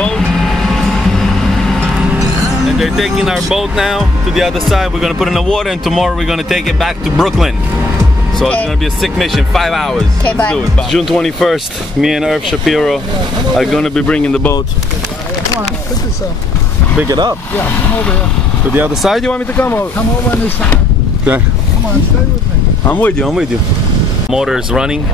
boat. And they're taking our boat now to the other side. We're gonna put it in the water, and tomorrow we're gonna take it back to Brooklyn. So it's gonna be a sick mission, 5 hours. Okay, Let's do it. Bye. June 21st, me and Mr Shapiro are gonna be bringing the boat. Come on, pick this up. Pick it up? Yeah, come over here. To the other side, you want me to come over? Come over on this side. Okay. Come on, stay with me. I'm with you, I'm with you. Motor is running.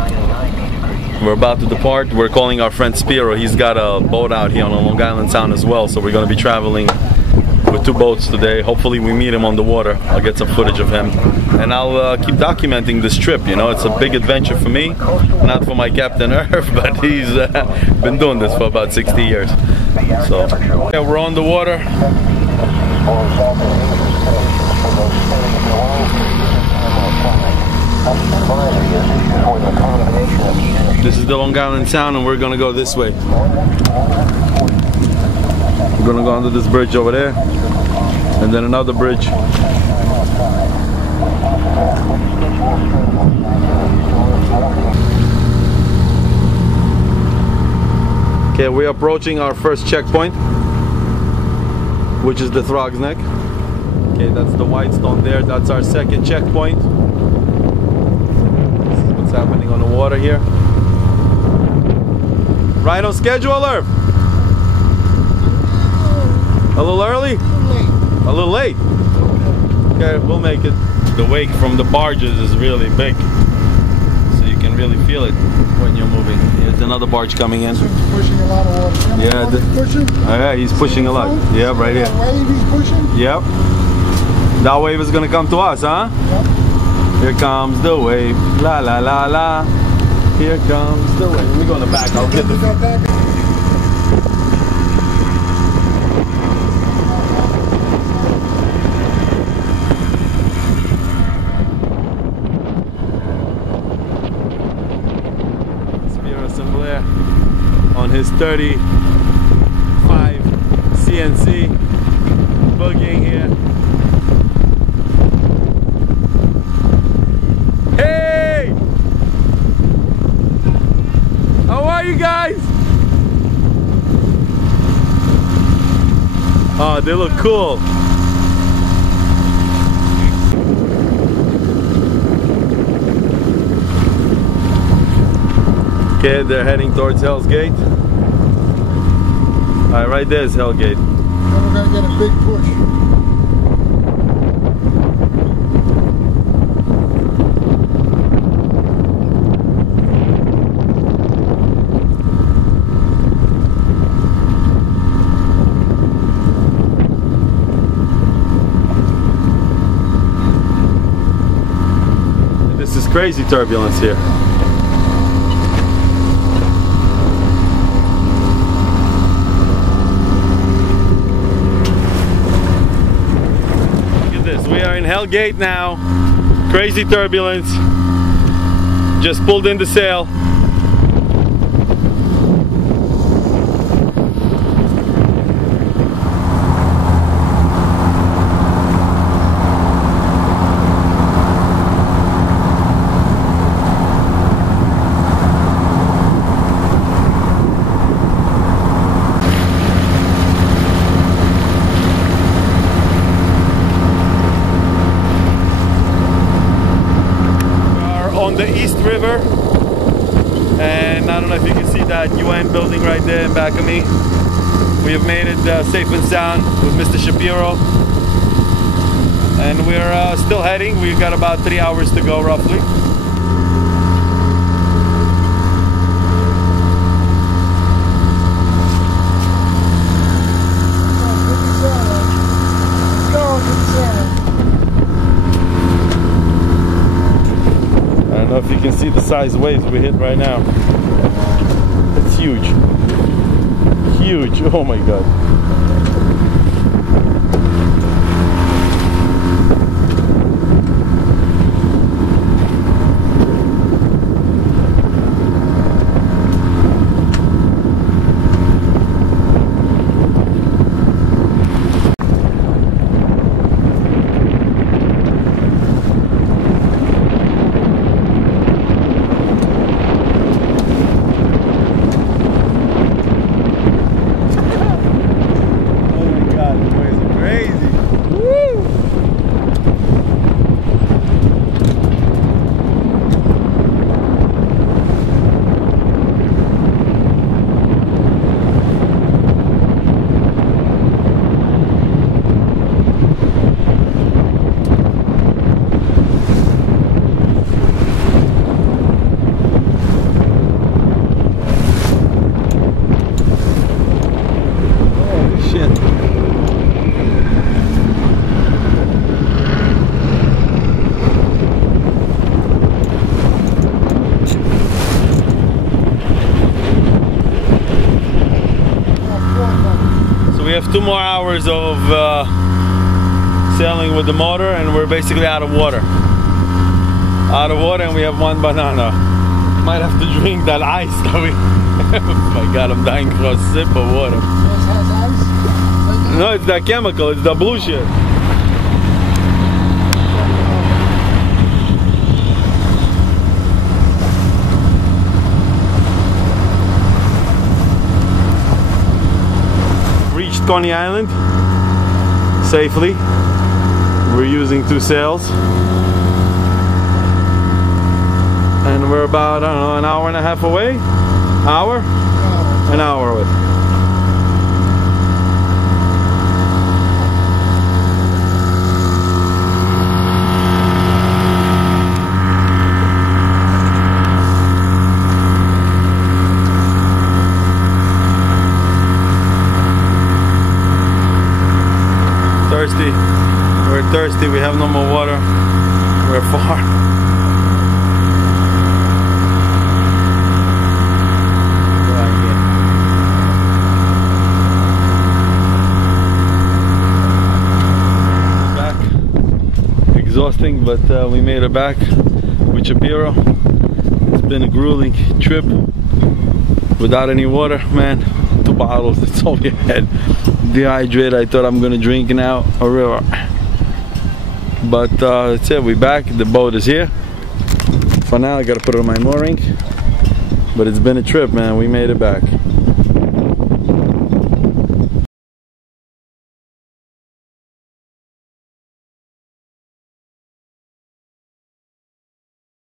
We're about to depart. We're calling our friend Spiro. He's got a boat out here on Long Island Sound as well. So we're gonna be traveling with 2 boats today. Hopefully we meet him on the water. I'll get some footage of him. And I'll keep documenting this trip, you know. It's a big adventure for me. Not for my Captain Earth, but he's been doing this for about 60 years. So, yeah, we're on the water. This is the Long Island Sound, and we're gonna go this way. We're gonna go under this bridge over there, and then another bridge. Okay, we're approaching our first checkpoint, which is the Throg's Neck. Okay, that's the white stone there. That's our second checkpoint. This is what's happening on the water here. Right on schedule, Irv? A little early? A little late. Okay, we'll make it. The wake from the barges is really big, so you can really feel it when you're moving. Here's another barge coming in. He's pushing a lot of water. Yeah, pushing? Oh yeah, he's pushing a lot. Yeah, right here. That wave he's pushing? Yep. That wave is gonna come to us, huh? Yep. Here comes the wave. La la la la. Here comes the wave. Let me go in the back. I'll get the. On his 35 CNC boogieing here. Hey! How are you guys? Oh, they look cool. Okay, they're heading towards Hell's Gate. Alright, right there's Hell's Gate. Then we're gonna get a big push. This is crazy turbulence here. We are in Hell Gate now. Crazy turbulence. Just pulled in the sail. The East River, and I don't know if you can see that UN building right there in back of me. We have made it safe and sound with Mr. Shapiro, and we're still heading. We've got about 3 hours to go roughly. I don't know if you can see the size waves we hit right now. It's huge. Huge. Oh my God. have 2 more hours of sailing with the motor, and we're basically out of water. Out of water, and we have 1 banana. Might have to drink that ice that we. Oh my God, I'm dying for a sip of water. This has ice? No, it's that chemical. It's the blue shit. Reached Coney Island safely. We're using 2 sails. And we're about, I don't know, an hour and a half away? Hour? An hour away. Thirsty. We're thirsty. We have no more water. We're far. Exhausting, but we made it back with Shapiro. It's been a grueling trip without any water, man. 2 bottles, that's all we had. Dehydrated. I thought I'm gonna drink now a river, but that's it. We're back. The boat is here. For now, I gotta put it on my mooring. But it's been a trip, man. We made it back.